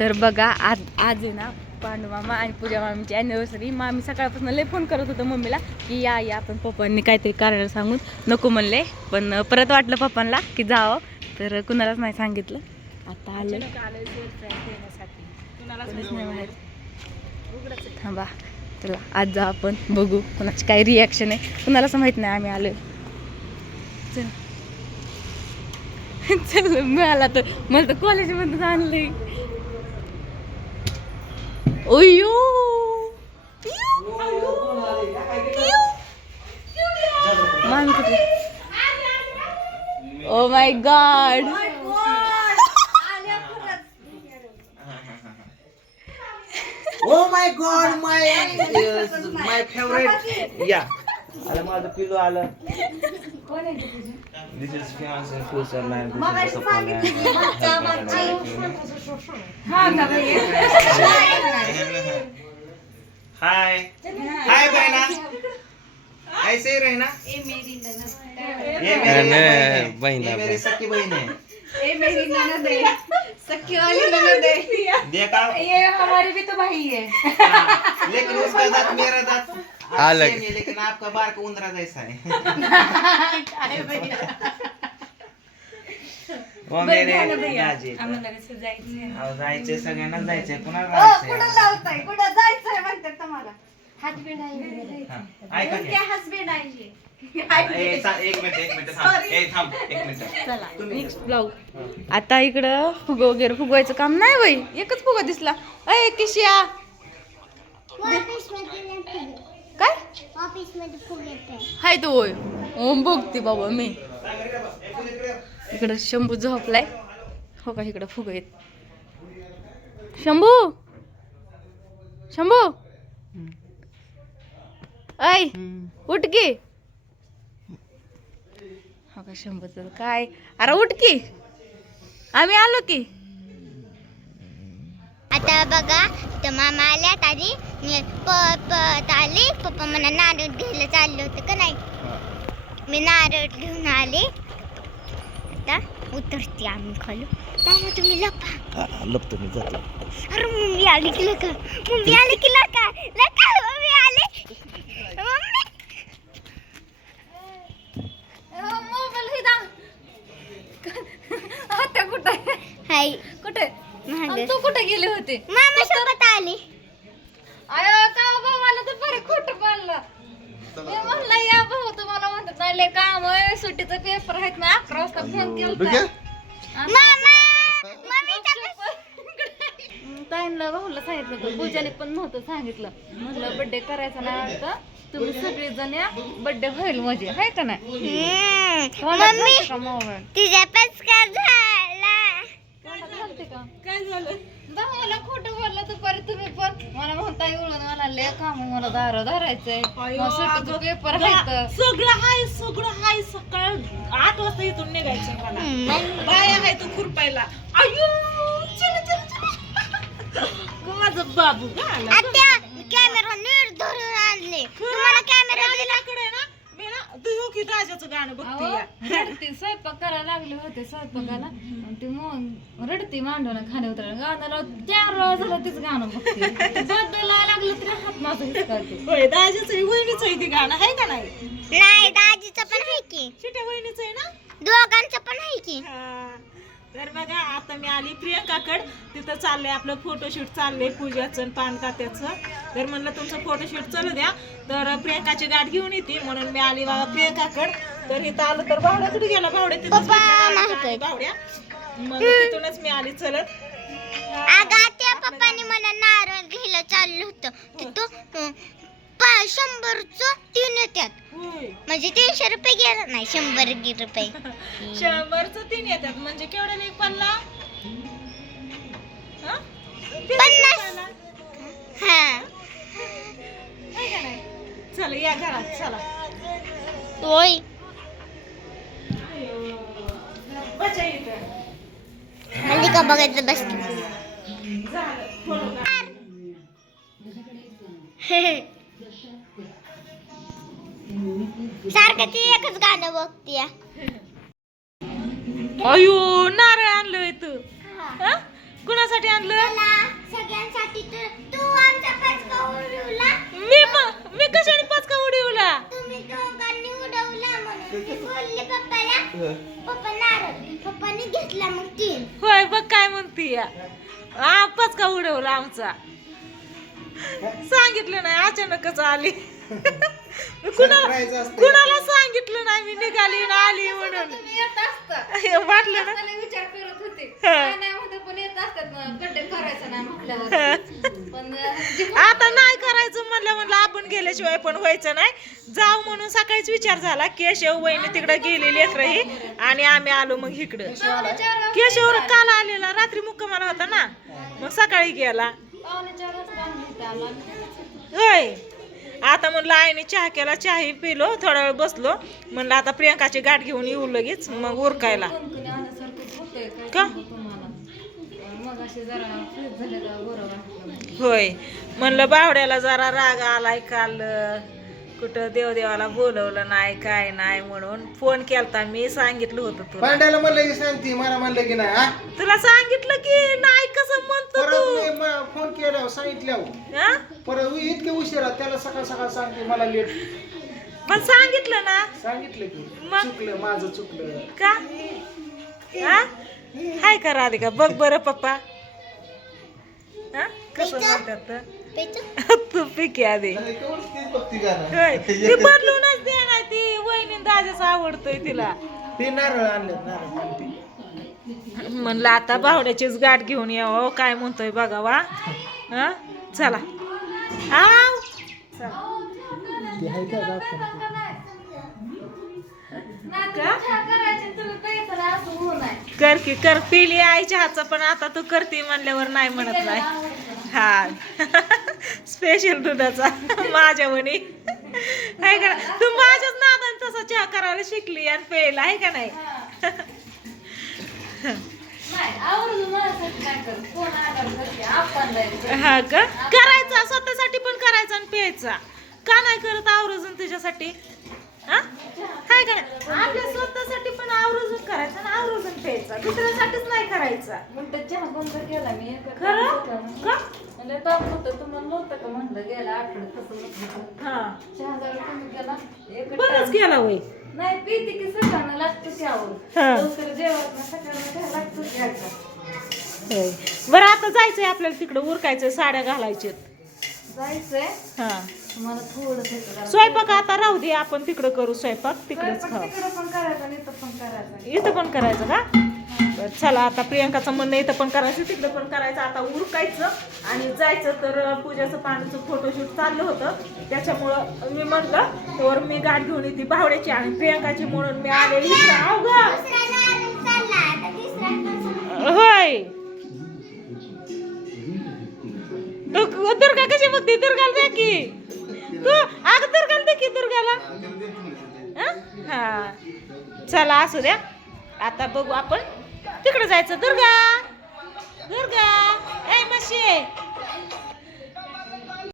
तर बघा आज आज आहे ना पांडू मामा आणि पूजा मामीची अॅनिव्हर्सरी मामी सकाळपासून लय फोन करत होतं मम्मीला की या या पण पप्पांनी काहीतरी कारण सांगून नको म्हणले. पण परत वाटलं पप्पांना की जावं. तर कुणालाच नाही सांगितलं. आता आलं. थांबा. चला आज जा आपण बघू. कोणाची काय रिॲक्शन आहे. कुणालाच माहीत नाही आम्ही आलोय. चल. चल मिळाला तर. मला तर कॉलेजमधून आणलंय. ओयो मान कुठे ओ my god my god, my yes, my favorite. Yeah. आलं माझं पिलो आलं. This is fiance in future man this is hi hi बहना ऐसे ही रहना ये मेरी बहिणा ये मेरी सख्खी बहन है ये मेरी ननद है सखी वाली ननद है देखा ये हमारी भी तो भाई है हाँ, लेकिन उसका दांत मेरा दांत अलग। सेम है, लेकिन आपका बार का उंदरा जैसा है वो मेरे अहो, जायचे सगळ्यांना कुणाला कुठं जायचंय लावताय? कुठं जायचंय म्हणतात तुम्हाला? हसबेंड हा, ऐका की. हसबेंड आहे? ए, चा- एक मिनिट एक मिनिट थांब. ए थांब एक मिनिट. चला नेक्स्ट ब्लाऊज. आता इकडं फुग वगैरे फुगवायचं काम नाही बाई. एकच फुगा दिसला. अय किशिया. काय? हाय तो होय. ओम बघते बाबा मी. इकडं शंभू झोपलाय. हो का इकडं फुग आहेत शंभू? शंभू? ऐ उठ की. हो का शंभूचं काय? अरे उठ की. आम्ही आलो की. आता बघा तर मामा आल्यात मी पळत आले. पप्पा मला नारळ घ्यायला चाललं होतं का नाही? मी नारळ घेऊन आले. आता उतरते आम्ही खाली मामा तुम्ही लपा. लपतो मी जातो. अरे मम्मी आली की लका. मम्मी आली की लका. लका मम्मी आले मम्मी आता कुठे हाय कुठे महाग तू कुठे गेले होते? मामा सोबत आले. अयो का भाऊ मला तर बरं खोटं बोललं. मी म्हणलं या भाऊ तुम्हाला म्हणतात नाही लय काम आहे. सुट्टीचा पेपर आहेत ना अकरा वाजता फोन केला मामा मम्मीचा ताईंना भाऊला सांगितलं होतं. पूजाने पण नव्हतं सांगितलं. म्हटलं बर्थडे करायचा नाही वाटतं तुम्ही सगळी जण या. बर्थडे होईल म्हणजे. आहे का नाही? पचका झाला तोंडात घालते का काय झालं भाऊला खोटं बोललं दुपारी तुम्ही पण मला म्हणता येऊन मला लय काम आहे, मला दार धरायचंय. पेपर आहे सगळं हाय सगळं हाय. सकाळ आठ वाजता इथून निघायचं मला. हम्म. बाया आहे तू खुरपायला? अयो चल चल चल. माझं बाबू का आला आत्या कॅमेरा नीट धरून आणले. तुम्हाला कॅमेरा दिला? की दाजाचं गाणं बघते या. रडती स्वयंपाक करायला लागले होते स्वयंपाकाला आणि ते मग रडती मांडवणं खाणे उतरायला गाण्याला चार वेळा झालं तीच गाणं बघते बदलायला लागलं तरी हात माझा हिसकावते होय दाजाचं आहे, वहिनीचं आहे ते गाणं आहे का नाही नाही दाजीचं पण आहे की छोट्या वहिनीचं आहे ना दोघांचं पण आहे की हा. तर बघा आता मी आली प्रियंकाकड. तिथं चाललंय आपलं फोटोशूट चाललंय पूजाचं पानकात्याचं. तर म्हणलं तुमचं फोटोशूट चालू द्या. तर प्रियंकाची गाठ घेऊन येते. म्हणून मी आली बाबा प्रियंकाकड. तर इथं आलं तर बावड्या कुठे गेला? आणि आहे. बावड्या मग तिथूनच मी आली चलत. अगं त्या पप्पाने मला नारळ घ्यायला चाललं होतं. तिथं पा शंभरचं तीन येतात म्हणजे तीनशे रुपये गेलं. नाही शंभर गी रुपये. शंभरचं तीन येतात म्हणजे केवढं लेख हा? पन्नास. रुपयाला. हा. नाही? चला या घरात चला. होय. बचा इथं. का? बघायचं बस सारखं ती एकच गाणं बघतीय. अयो नारळ आणलोय तू हा? कुणासाठी आणलं? मला सगळ्यांसाठी तर तू आमचा पचका उडवला. मी मी कशाने पचका उडवला? तुम्ही दोघांनी उडवला म्हणून. मी बोलले पप्पाला पप्पा नारळ पप्पानी घेतला मग तीन. होय बघ काय म्हणती या हा पचका उडवला आमचा. सांगितलं नाही अचानकच आली. मी कुणाला सांगितलं नाही मी निघाली ना आली म्हणून. तुम्ही येत असता. हे वाटलं ना? मला विचार करत होते. हा. काय नाही म्हणते पण येत असतात ना गड्डे करायचं नाही म्हटल्यावर. पण जे- आता नाही करायचं म्हणलं म्हणलं आपण गेल्याशिवाय पण व्हायचं नाही. जाऊ म्हणून सकाळीच विचार झाला केशव वहिनी तिकडे गेलेली लेकरही आणि आम्ही आलो मग इकडं. केशव काल आलेला रात्री मुक्कामाला होता ना? मग सकाळी गेला. होय आता म्हणलं आईने चहा केला चहाही पिलो थोडा वेळ बसलो. म्हणलं आता प्रियंकाची गाठ घेऊन येऊ लगेच मग उरकायला. का? होय म्हणलं बावड्याला जरा राग आलाय काल. कुठं देवदेवाला बोलवलं नाही काय नाही म्हणून फोन केलता. मी सांगितलं होतं तुला. पांड्याला म्हणलं की सांगते मला म्हणलं की नाही हा? तुला सांगितलं की नाही कसं म्हणतो परत तू? मी म- फोन केल्यावर सांगितल्यावर. हा? परत इतके उशिरा त्याला सकाळ सकाळ सांगते मला लेट पण सांगितलं ना. सांगितलं की मग? चुकलं माझं चुकलं. का? हा? हाय का राधिका बघ बरं पप्पा. हा? कसं म्हणतात तर? पेचं. तू पिके आधी. बघती गाणं. होय. ती बदलूनच दे ना ती वहिनी दाजाच आवडतोय तिला. ते नारळ आणले नारळ आणते. म्हणलं आता बावड्याचीच गाठ घेऊन यावं काय म्हणतोय बघा वा हा? चला. आव. कर की कर. पिली आईच्या हातचं पण आता तू करते म्हणल्यावर नाही म्हणत नाही. हा. स्पेशल दुधाचा. माझ्या म्हणी. आहे का? तू माझ्याच नादान तसा चहा करायला शिकली आणि प्यायला आहे का नाही? हा का? करायचा स्वतःसाठी पण करायचा आणि प्यायचा. का नाही करत आवर्जून तुझ्यासाठी? हा? काय आपल्या स्वतःसाठी पण आवर्जून करायचं आणि आवर्जून प्यायचा. दुसऱ्यासाठीच नाही करायचा. खरं. का? म्हणलं ताप होतं तुम्हाला नव्हतं का म्हणलं गेला आठवड्यात तसं होतं. हा. चहा जरा कमी केला एक बरंच केला वय नाही पिते की सकाळनं लागतं त्यावर हा. लवकर जेवत ना सकाळनं काय लागतं घ्यायचं होय. बरं आता जायचंय आपल्याला तिकडं उरकायचंय साड्या घालायच्यात जायचंय? हा. तुम्हाला थोडं स्वयंपाक आता राहू दे आपण तिकडं करू स्वयंपाक तिकडेच खाऊ तिकडं पण करायचा आणि इथं पण करायचा. इथं पण करायचं का? बरं चला आता प्रियंकाचं म्हणणं इथं पण करायचं तिकडं पण करायचं आता उरकायचं आणि जायचं तर पूजाचं पाण्याचं फोटोशूट चाललं होतं. त्याच्यामुळं मी म्हणलं तर मी गाठ घेऊन येते भावड्याची आणि प्रियंकाची म्हणून मी आले होय! तू दुर्गा कशी बघते? दुर्गाला द्या की. तू अग दुर्गाला दे की दुर्गाला. हा. चला असू द्या. आता बघू आपण. तिकडे जायचं. दुर्गा! दुर्गा! ए मशी